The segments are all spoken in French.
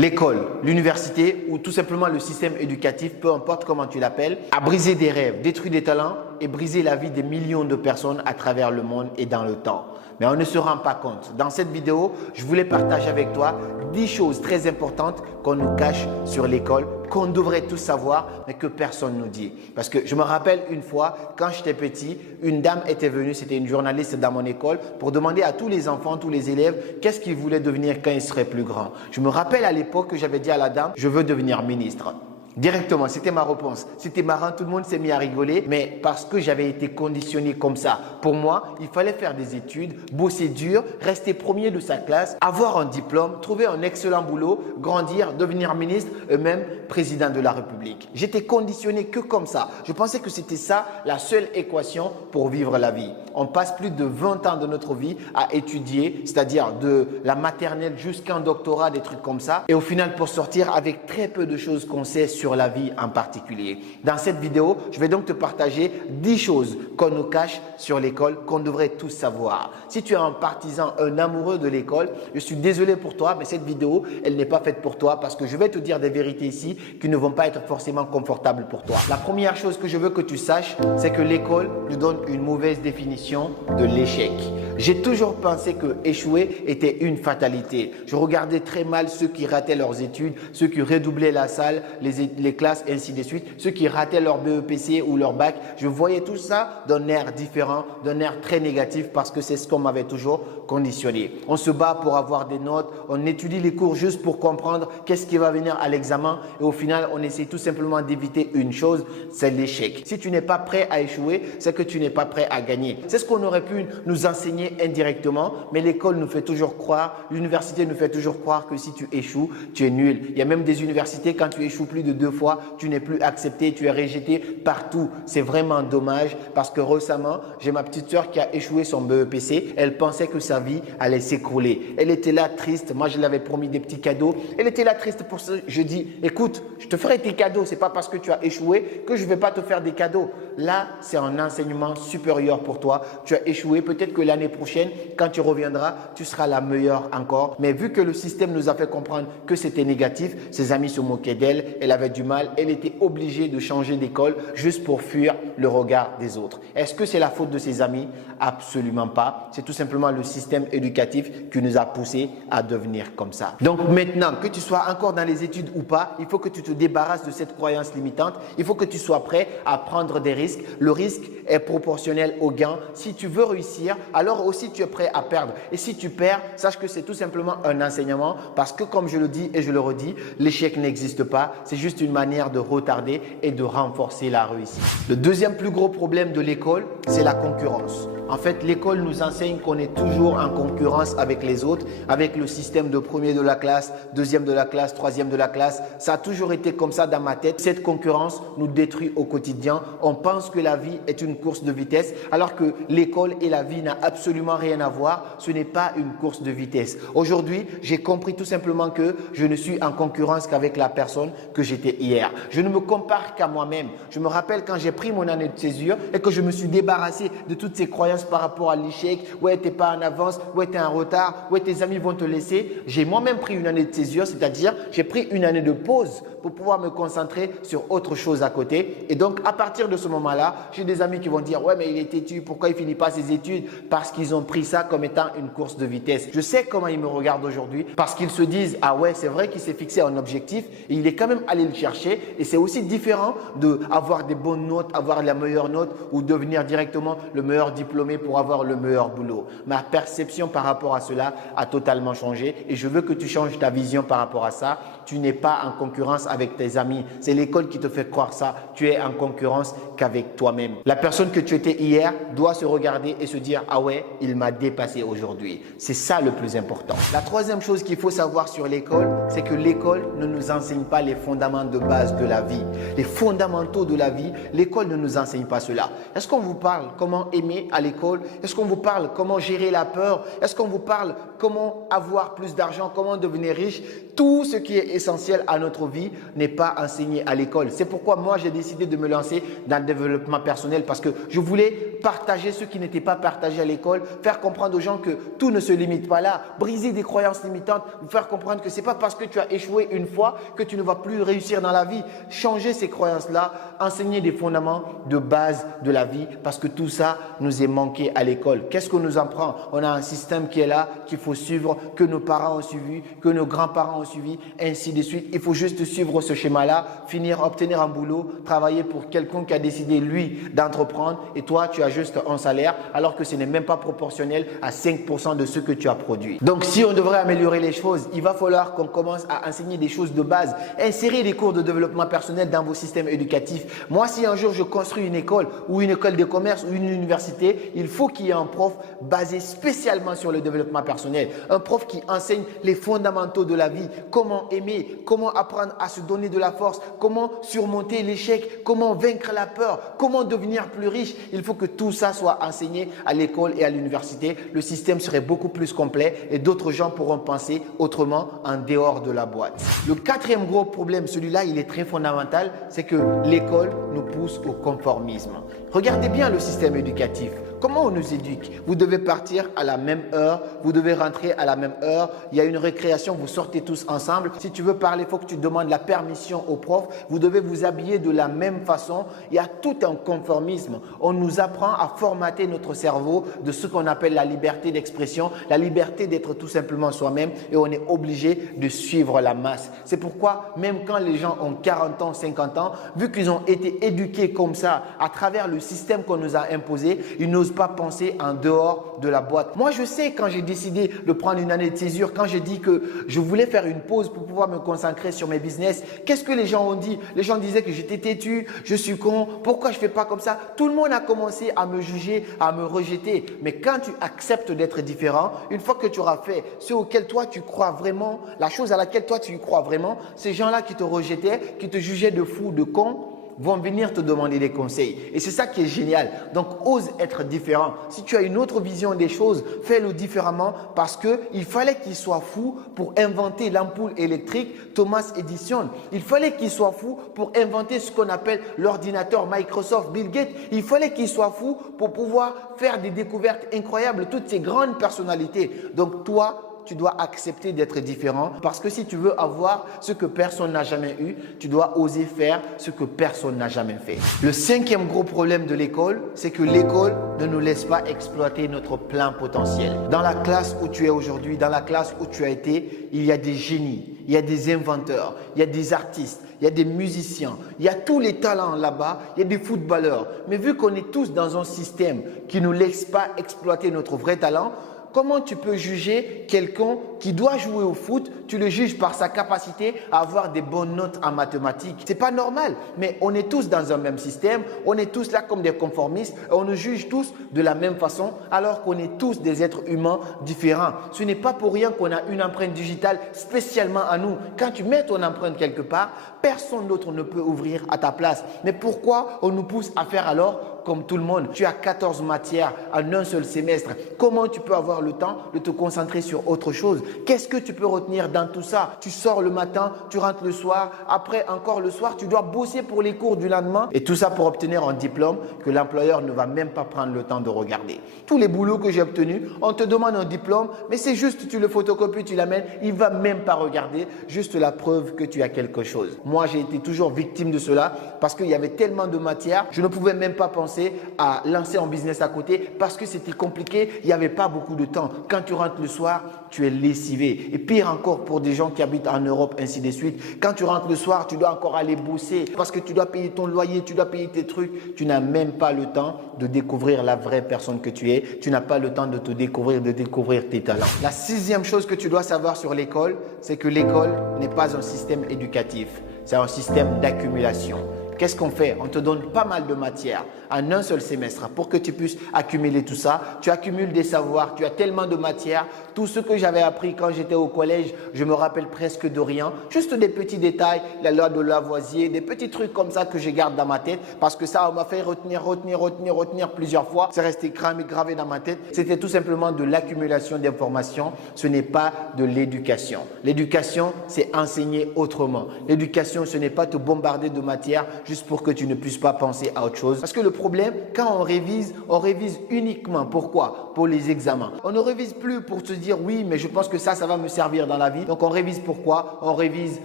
L'école, l'université ou tout simplement le système éducatif, peu importe comment tu l'appelles, a brisé des rêves, détruit des talents et brisé la vie des millions de personnes à travers le monde et dans le temps. Mais on ne se rend pas compte. Dans cette vidéo, je voulais partager avec toi 10 choses très importantes qu'on nous cache sur l'école, qu'on devrait tous savoir, mais que personne ne nous dit. Parce que je me rappelle une fois, quand j'étais petit, une dame était venue, c'était une journaliste dans mon école, pour demander à tous les enfants, tous les élèves, qu'est-ce qu'ils voulaient devenir quand ils seraient plus grands. Je me rappelle à l'époque que j'avais dit à la dame, je veux devenir ministre. Directement, c'était ma réponse. C'était marrant, tout le monde s'est mis à rigoler, mais parce que j'avais été conditionné comme ça. Pour moi, il fallait faire des études, bosser dur, rester premier de sa classe, avoir un diplôme, trouver un excellent boulot, grandir, devenir ministre et même président de la République. J'étais conditionné que comme ça. Je pensais que c'était ça la seule équation pour vivre la vie. On passe plus de 20 ans de notre vie à étudier, c'est-à-dire de la maternelle jusqu'un doctorat, des trucs comme ça. Et au final, pour sortir avec très peu de choses qu'on sait sur la vie en particulier. Dans cette vidéo, je vais donc te partager 10 choses qu'on nous cache sur l'école, qu'on devrait tous savoir. Si tu es un partisan, un amoureux de l'école, je suis désolé pour toi, mais cette vidéo, elle n'est pas faite pour toi parce que je vais te dire des vérités ici qui ne vont pas être forcément confortables pour toi. La première chose que je veux que tu saches, c'est que l'école nous donne une mauvaise définition de l'échec. J'ai toujours pensé que échouer était une fatalité. Je regardais très mal ceux qui rataient leurs études, ceux qui redoublaient la salle, les classes, ainsi de suite, ceux qui rataient leur BEPC ou leur bac. Je voyais tout ça d'un air différent, d'un air très négatif parce que c'est ce qu'on m'avait toujours conditionné. On se bat pour avoir des notes, on étudie les cours juste pour comprendre qu'est-ce qui va venir à l'examen et au final, on essaie tout simplement d'éviter une chose, c'est l'échec. Si tu n'es pas prêt à échouer, c'est que tu n'es pas prêt à gagner. C'est ce qu'on aurait pu nous enseigner indirectement, mais l'école nous fait toujours croire, l'université nous fait toujours croire que si tu échoues, tu es nul. Il y a même des universités, quand tu échoues plus de 2 fois, tu n'es plus accepté, tu es rejeté partout. C'est vraiment dommage parce que récemment, j'ai ma petite sœur qui a échoué son BEPC. Elle pensait que sa vie allait s'écrouler. Elle était là triste. Moi, je lui avais promis des petits cadeaux. Elle était là triste pour ça. Je dis, écoute, je te ferai tes cadeaux. C'est pas parce que tu as échoué que je ne vais pas te faire des cadeaux. Là, c'est un enseignement supérieur pour toi. Tu as échoué. Peut-être que l'année prochaine, quand tu reviendras, tu seras la meilleure encore. Mais vu que le système nous a fait comprendre que c'était négatif, ses amis se moquaient d'elle. Elle avait du mal. Elle était obligée de changer d'école juste pour fuir le regard des autres. Est-ce que c'est la faute de ses amis? Absolument pas. C'est tout simplement le système éducatif qui nous a poussés à devenir comme ça. Donc maintenant, que tu sois encore dans les études ou pas, il faut que tu te débarrasses de cette croyance limitante. Il faut que tu sois prêt à prendre des risques. Le risque est proportionnel au gain. Si tu veux réussir, alors aussi tu es prêt à perdre. Et si tu perds, sache que c'est tout simplement un enseignement parce que comme je le dis et je le redis, l'échec n'existe pas. C'est juste une manière de retarder et de renforcer la réussite. Le deuxième plus gros problème de l'école, c'est la concurrence. En fait, l'école nous enseigne qu'on est toujours en concurrence avec les autres, avec le système de premier de la classe, deuxième de la classe, troisième de la classe. Ça a toujours été comme ça dans ma tête. Cette concurrence nous détruit au quotidien. On pense que la vie est une course de vitesse, alors que l'école et la vie n'ont absolument rien à voir. Ce n'est pas une course de vitesse. Aujourd'hui, j'ai compris tout simplement que je ne suis en concurrence qu'avec la personne que j'étais hier. Je ne me compare qu'à moi-même. Je me rappelle quand j'ai pris mon année de césure et que je me suis débarrassé de toutes ces croyances par rapport à l'échec, ouais, tu n'es pas en avance, ouais, tu es en retard, ouais, tes amis vont te laisser. J'ai moi-même pris une année de césure, c'est-à-dire j'ai pris une année de pause pour pouvoir me concentrer sur autre chose à côté. Et donc, à partir de ce moment-là, j'ai des amis qui vont dire, ouais, mais il est têtu, pourquoi il ne finit pas ses études? Parce qu'ils ont pris ça comme étant une course de vitesse. Je sais comment ils me regardent aujourd'hui parce qu'ils se disent, ah ouais, c'est vrai qu'il s'est fixé un objectif et il est quand même allé le chercher. Et c'est aussi différent d'avoir des bonnes notes, avoir la meilleure note ou devenir directement le meilleur diplômé pour avoir le meilleur boulot. Ma perception par rapport à cela a totalement changé et je veux que tu changes ta vision par rapport à ça. Tu n'es pas en concurrence avec tes amis. C'est l'école qui te fait croire ça. Tu es en concurrence qu'avec toi-même. La personne que tu étais hier doit se regarder et se dire « Ah ouais, il m'a dépassé aujourd'hui ». C'est ça le plus important. La troisième chose qu'il faut savoir sur l'école, c'est que l'école ne nous enseigne pas les fondements de base de la vie. Les fondamentaux de la vie, l'école ne nous enseigne pas cela. Est-ce qu'on vous parle comment aimer à l'école? Est-ce qu'on vous parle comment gérer la peur? Est-ce qu'on vous parle comment avoir plus d'argent, comment devenir riche, tout ce qui est essentiel à notre vie n'est pas enseigné à l'école. C'est pourquoi moi, j'ai décidé de me lancer dans le développement personnel parce que je voulais partager ce qui n'était pas partagé à l'école, faire comprendre aux gens que tout ne se limite pas là, briser des croyances limitantes, vous faire comprendre que ce n'est pas parce que tu as échoué une fois que tu ne vas plus réussir dans la vie. Changer ces croyances-là, enseigner des fondements de base de la vie parce que tout ça nous est manqué à l'école. Qu'est-ce qu'on nous apprend? On a un système qui est là, qu'il faut suivre, que nos parents ont suivi, que nos grands-parents ont suivi, ainsi de suite. Il faut juste suivre ce schéma-là, finir, obtenir un boulot, travailler pour quelqu'un qui a décidé, lui, d'entreprendre et toi, tu as juste un salaire alors que ce n'est même pas proportionnel à 5% de ce que tu as produit. Donc, si on devrait améliorer les choses, il va falloir qu'on commence à enseigner des choses de base. Insérer des cours de développement personnel dans vos systèmes éducatifs. Moi, si un jour je construis une école ou une école de commerce ou une université, il faut qu'il y ait un prof basé spécialement sur le développement personnel. Un prof qui enseigne les fondamentaux de la vie, comment aimer, comment apprendre à se donner de la force, comment surmonter l'échec, comment vaincre la peur, comment devenir plus riche. Il faut que tout ça soit enseigné à l'école et à l'université. Le système serait beaucoup plus complet et d'autres gens pourront penser autrement en dehors de la boîte. Le quatrième gros problème, celui-là, il est très fondamental, c'est que l'école nous pousse au conformisme. Regardez bien le système éducatif. Comment on nous éduque? Vous devez partir à la même heure, vous devez rentrer à la même heure, il y a une récréation, vous sortez tous ensemble. Si tu veux parler, il faut que tu demandes la permission au prof. Vous devez vous habiller de la même façon. Il y a tout un conformisme. On nous apprend à formater notre cerveau de ce qu'on appelle la liberté d'expression, la liberté d'être tout simplement soi-même et on est obligé de suivre la masse. C'est pourquoi même quand les gens ont 40 ans, 50 ans, vu qu'ils ont été éduqués comme ça à travers le système qu'on nous a imposé, ils n'osent pas penser en dehors de la boîte. Moi, je sais quand j'ai décidé de prendre une année de césure, quand j'ai dit que je voulais faire une pause pour pouvoir me concentrer sur mes business, qu'est-ce que les gens ont dit? Les gens disaient que j'étais têtu, je suis con, pourquoi je ne fais pas comme ça? Tout le monde a commencé à me juger, à me rejeter. Mais quand tu acceptes d'être différent, une fois que tu auras fait ce auquel toi tu crois vraiment, la chose à laquelle toi tu crois vraiment, ces gens-là qui te rejetaient, qui te jugeaient de fou, de con, vont venir te demander des conseils. Et c'est ça qui est génial. Donc, ose être différent. Si tu as une autre vision des choses, fais-le différemment parce qu'il fallait qu'il soit fou pour inventer l'ampoule électrique Thomas Edison. Il fallait qu'il soit fou pour inventer ce qu'on appelle l'ordinateur Microsoft Bill Gates. Il fallait qu'il soit fou pour pouvoir faire des découvertes incroyables, toutes ces grandes personnalités. Donc, toi, tu dois accepter d'être différent parce que si tu veux avoir ce que personne n'a jamais eu, tu dois oser faire ce que personne n'a jamais fait. Le cinquième gros problème de l'école, c'est que l'école ne nous laisse pas exploiter notre plein potentiel. Dans la classe où tu es aujourd'hui, dans la classe où tu as été, il y a des génies, il y a des inventeurs, il y a des artistes, il y a des musiciens, il y a tous les talents là-bas, il y a des footballeurs. Mais vu qu'on est tous dans un système qui ne nous laisse pas exploiter notre vrai talent, comment tu peux juger quelqu'un qui doit jouer au foot? Tu le juges par sa capacité à avoir des bonnes notes en mathématiques. Ce n'est pas normal, mais on est tous dans un même système, on est tous là comme des conformistes, et on nous juge tous de la même façon alors qu'on est tous des êtres humains différents. Ce n'est pas pour rien qu'on a une empreinte digitale spécialement à nous. Quand tu mets ton empreinte quelque part, personne d'autre ne peut ouvrir à ta place. Mais pourquoi on nous pousse à faire alors comme tout le monde? Tu as 14 matières en un seul semestre. Comment tu peux avoir le temps de te concentrer sur autre chose? Qu'est-ce que tu peux retenir dans tout ça? Tu sors le matin, tu rentres le soir, après encore le soir, tu dois bosser pour les cours du lendemain et tout ça pour obtenir un diplôme que l'employeur ne va même pas prendre le temps de regarder. Tous les boulots que j'ai obtenus, on te demande un diplôme, mais c'est juste tu le photocopies, tu l'amènes, il ne va même pas regarder, juste la preuve que tu as quelque chose. Moi, j'ai été toujours victime de cela parce qu'il y avait tellement de matières, je ne pouvais même pas penser à lancer un business à côté parce que c'était compliqué, il n'y avait pas beaucoup de temps. Quand tu rentres le soir, tu es lessivé. Et pire encore pour des gens qui habitent en Europe, ainsi de suite. Quand tu rentres le soir, tu dois encore aller bosser parce que tu dois payer ton loyer, tu dois payer tes trucs. Tu n'as même pas le temps de découvrir la vraie personne que tu es. Tu n'as pas le temps de te découvrir, de découvrir tes talents. La sixième chose que tu dois savoir sur l'école, c'est que l'école n'est pas un système éducatif. C'est un système d'accumulation. qu'est-ce qu'on fait? On te donne pas mal de matière en un seul semestre pour que tu puisses accumuler tout ça. Tu accumules des savoirs, tu as tellement de matière. Tout ce que j'avais appris quand j'étais au collège, je me rappelle presque de rien. Juste des petits détails, la loi de Lavoisier, des petits trucs comme ça que je garde dans ma tête parce que ça m'a fait retenir plusieurs fois. C'est resté gravé dans ma tête. C'était tout simplement de l'accumulation d'informations. Ce n'est pas de l'éducation. L'éducation, c'est enseigner autrement. L'éducation, ce n'est pas te bombarder de matière juste pour que tu ne puisses pas penser à autre chose. Parce que le problème, quand on révise uniquement. Pourquoi? Pour les examens. On ne révise plus pour se dire oui, mais je pense que ça va me servir dans la vie. Donc on révise pourquoi? On révise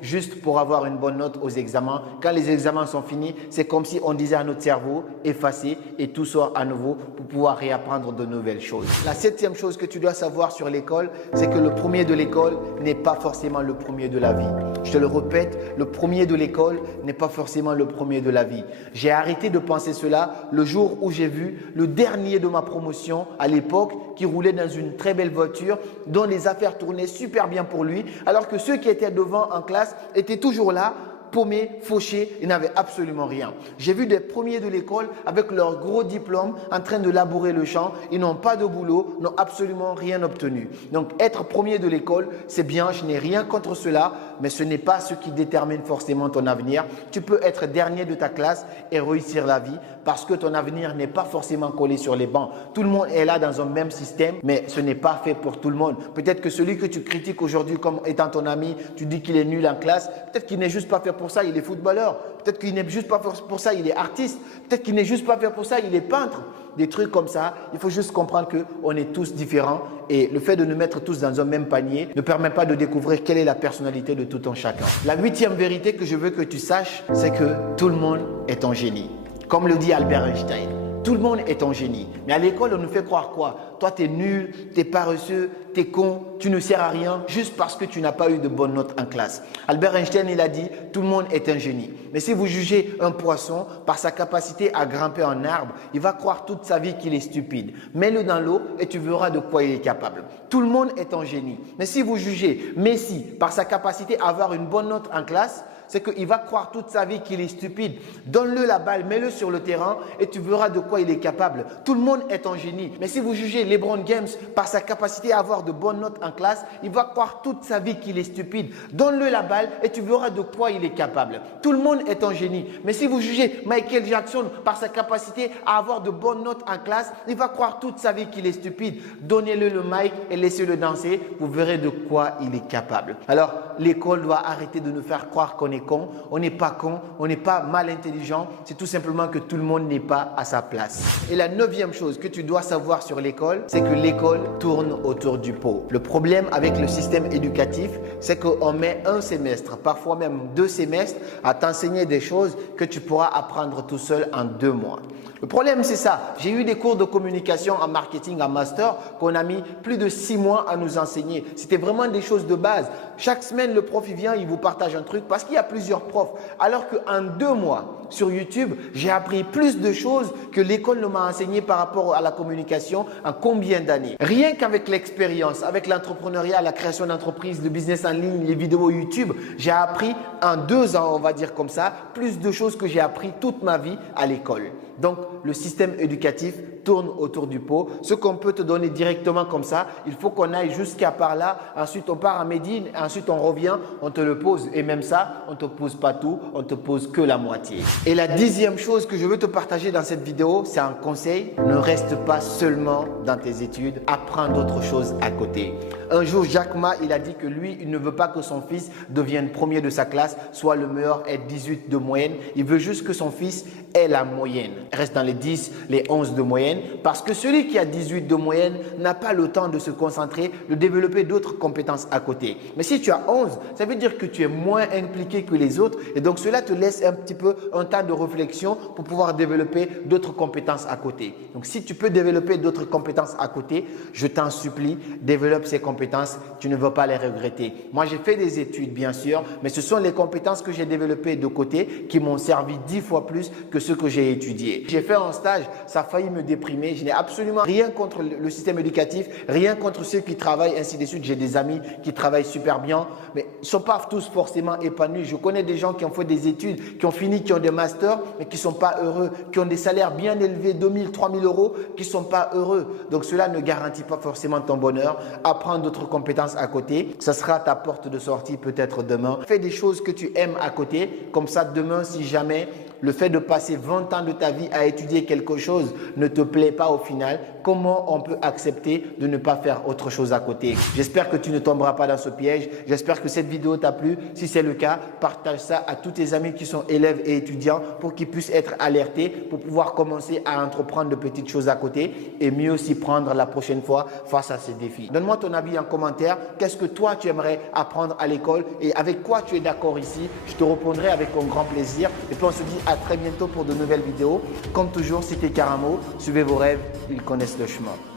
juste pour avoir une bonne note aux examens. Quand les examens sont finis, c'est comme si on disait à notre cerveau, effacer et tout sort à nouveau pour pouvoir réapprendre de nouvelles choses. La septième chose que tu dois savoir sur l'école, c'est que le premier de l'école n'est pas forcément le premier de la vie. Je te le répète, le premier de l'école n'est pas forcément le premier de la vie. J'ai arrêté de penser cela le jour où j'ai vu le dernier de ma promotion à l'époque qui roulait dans une très belle voiture dont les affaires tournaient super bien pour lui, alors que ceux qui étaient devant en classe étaient toujours là, paumés, fauchés, ils n'avaient absolument rien. J'ai vu des premiers de l'école avec leur gros diplôme en train de labourer le champ. Ils n'ont pas de boulot, n'ont absolument rien obtenu. Donc être premier de l'école, c'est bien, je n'ai rien contre cela, mais ce n'est pas ce qui détermine forcément ton avenir. Tu peux être dernier de ta classe et réussir la vie parce que ton avenir n'est pas forcément collé sur les bancs. Tout le monde est là dans un même système, mais ce n'est pas fait pour tout le monde. Peut-être que celui que tu critiques aujourd'hui comme étant ton ami, tu dis qu'il est nul en classe, peut-être qu'il n'est juste pas fait pour ça, il est footballeur. Peut-être qu'il n'est juste pas fait pour ça, il est artiste. Peut-être qu'il n'est juste pas fait pour ça, il est peintre. Des trucs comme ça, il faut juste comprendre qu'on est tous différents et le fait de nous mettre tous dans un même panier ne permet pas de découvrir quelle est la personnalité de tout un chacun. La huitième vérité que je veux que tu saches, c'est que tout le monde est un génie. Comme le dit Albert Einstein, tout le monde est un génie. Mais à l'école, on nous fait croire quoi? Toi, tu es nul, tu es paresseux, tu es con, tu ne sers à rien juste parce que tu n'as pas eu de bonnes notes en classe. Albert Einstein, il a dit, tout le monde est un génie. Mais si vous jugez un poisson par sa capacité à grimper un arbre, il va croire toute sa vie qu'il est stupide. Mets-le dans l'eau et tu verras de quoi il est capable. Tout le monde est un génie. Mais si vous jugez Messi par sa capacité à avoir une bonne note en classe, c'est qu'il va croire toute sa vie qu'il est stupide. Donne-le la balle, mets-le sur le terrain et tu verras de quoi il est capable. Tout le monde est un génie. Mais si vous jugez LeBron James par sa capacité à avoir de bonnes notes en classe, il va croire toute sa vie qu'il est stupide. Donne-le la balle et tu verras de quoi il est capable. Tout le monde est un génie. Mais si vous jugez Michael Jackson par sa capacité à avoir de bonnes notes en classe, il va croire toute sa vie qu'il est stupide. Donnez-le le mic et laissez-le danser. Vous verrez de quoi il est capable. Alors, l'école doit arrêter de nous faire croire qu'on est con, on n'est pas con, on n'est pas mal intelligent, c'est tout simplement que tout le monde n'est pas à sa place. Et la neuvième chose que tu dois savoir sur l'école, c'est que l'école tourne autour du pot. Le problème avec le système éducatif, c'est qu'on met un semestre, parfois même 2 semestres, à t'enseigner des choses que tu pourras apprendre tout seul en 2 mois. Le problème, c'est ça. J'ai eu des cours de communication en marketing, en master, qu'on a mis plus de 6 mois à nous enseigner. C'était vraiment des choses de base. Chaque semaine, le prof, il vient, il vous partage un truc parce qu'il y a plusieurs profs. Alors qu'en 2 mois, sur YouTube, j'ai appris plus de choses que l'école ne m'a enseigné par rapport à la communication en combien d'années. Rien qu'avec l'expérience, avec l'entrepreneuriat, la création d'entreprise, le business en ligne, les vidéos YouTube, j'ai appris en 2 ans, on va dire comme ça, plus de choses que j'ai appris toute ma vie à l'école. Donc, le système éducatif tourne autour du pot. Ce qu'on peut te donner directement comme ça, il faut qu'on aille jusqu'à par là. Ensuite, on part à Médine. Ensuite, on revient, on te le pose. Et même ça, on ne te pose pas tout, on te pose que la moitié. Et la 10e chose que je veux te partager dans cette vidéo, c'est un conseil. Ne reste pas seulement dans tes études, apprends d'autres choses à côté. Un jour, Jack Ma, il a dit que lui, il ne veut pas que son fils devienne premier de sa classe, soit le meilleur, ait 18 de moyenne. Il veut juste que son fils ait la moyenne. Reste dans les 10, les 11 de moyenne. Parce que celui qui a 18 de moyenne n'a pas le temps de se concentrer, de développer d'autres compétences à côté. Mais si tu as 11, ça veut dire que tu es moins impliqué que les autres. Et donc, cela te laisse un petit peu un temps de réflexion pour pouvoir développer d'autres compétences à côté. Donc, si tu peux développer d'autres compétences à côté, je t'en supplie, développe ces compétences. Tu ne vas pas les regretter. Moi, j'ai fait des études, bien sûr, mais ce sont les compétences que j'ai développées de côté qui m'ont servi 10 fois plus que ce que j'ai étudié. J'ai fait un stage, ça a failli me déprimer déprimé. Je n'ai absolument rien contre le système éducatif, rien contre ceux qui travaillent, ainsi de suite. J'ai des amis qui travaillent super bien, mais ils ne sont pas tous forcément épanouis. Je connais des gens qui ont fait des études, qui ont fini, qui ont des masters, mais qui ne sont pas heureux, qui ont des salaires bien élevés, 2 000, 3 000 euros, qui ne sont pas heureux. Donc cela ne garantit pas forcément ton bonheur. Apprends d'autres compétences à côté. Ça sera ta porte de sortie peut-être demain. Fais des choses que tu aimes à côté. Comme ça, demain, si jamais le fait de passer 20 ans de ta vie à étudier quelque chose ne te plaît pas au final, comment on peut accepter de ne pas faire autre chose à côté? J'espère que tu ne tomberas pas dans ce piège. J'espère que cette vidéo t'a plu. Si c'est le cas, partage ça à tous tes amis qui sont élèves et étudiants pour qu'ils puissent être alertés, pour pouvoir commencer à entreprendre de petites choses à côté et mieux s'y prendre la prochaine fois face à ces défis. Donne-moi ton avis en commentaire. Qu'est-ce que toi tu aimerais apprendre à l'école et avec quoi tu es d'accord ici? Je te répondrai avec un grand plaisir. Et puis on se dit à très bientôt pour de nouvelles vidéos. Comme toujours, c'était Karamo. Suivez vos rêves, ils connaissent le chemin.